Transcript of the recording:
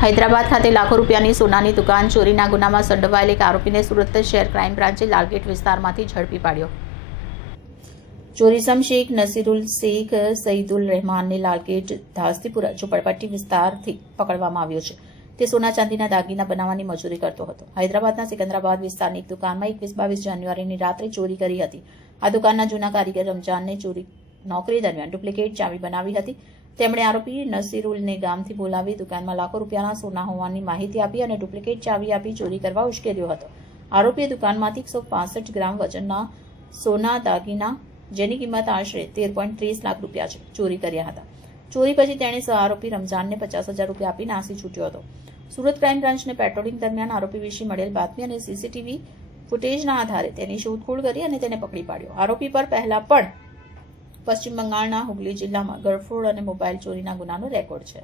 હૈદરાબાદ ખાતે લાખો રૂપિયાની સોનાની દુકાન ચોરીના ગુનામાં સંડોવાયેલ એક આરોપીને સુરત શહેર ક્રાઇમ બ્રાન્ચે લાલગેટ વિસ્તારમાંથી ઝડપી પાડ્યો. ચોરીસમ શેખ નસીરુલ શેખ સઈદુલ રહેમાનને લાલગેટ ધાસ્તીપુરા ઝુંપડપટ્ટી વિસ્તારથી પકડવામાં આવ્યો છે. તે સોના ચાંદીના દાગીના બનાવવાની મજૂરી કરતો હતો. હૈદરાબાદના સિકંદરાબાદ વિસ્તારની એક દુકાનમાં એકવીસ બાવીસ જાન્યુઆરીની રાત્રે ચોરી કરી હતી. આ દુકાનના જૂના કારીગર રમજાનને ચોરી નોકરી દરમિયાન ડુપ્લિકેટ ચાવી બનાવી હતી. તેમણે આરોપી નસીરુલને ગામથી બોલાવી દુકાનમાં લાખો રૂપિયાના સોના હોવાની માહિતી આપી અને ડુપ્લિકેટ ચાવી આપી ચોરી કરવા ઉશ્કેર્યો હતો. આરોપીએ દુકાનમાંથી એકસો પાસઠ ગ્રામ વજનના સોના દાગીના, જેની કિંમત આશરે તેર પોઈન્ટ ત્રીસ લાખ રૂપિયા છે, ચોરી કર્યા હતા. ચોરી પછી તેણે સહ આરોપી રમજાનને પચાસ હજાર રૂપિયા આપી નાસી છૂટ્યો હતો. સુરત ક્રાઇમ બ્રાન્ચને પેટ્રોલિંગ દરમિયાન આરોપી વિશે મળેલ બાતમી અને સીસીટીવી ફૂટેજના આધારે તેની શોધખોળ કરી અને તેને પકડી પાડ્યો. આરોપી પર પહેલા પણ પશ્ચિમ બંગાળના હુગલી જિલ્લામાં ગળફોડ અને મોબાઈલ ચોરીના ગુનાનો રેકોર્ડ છે.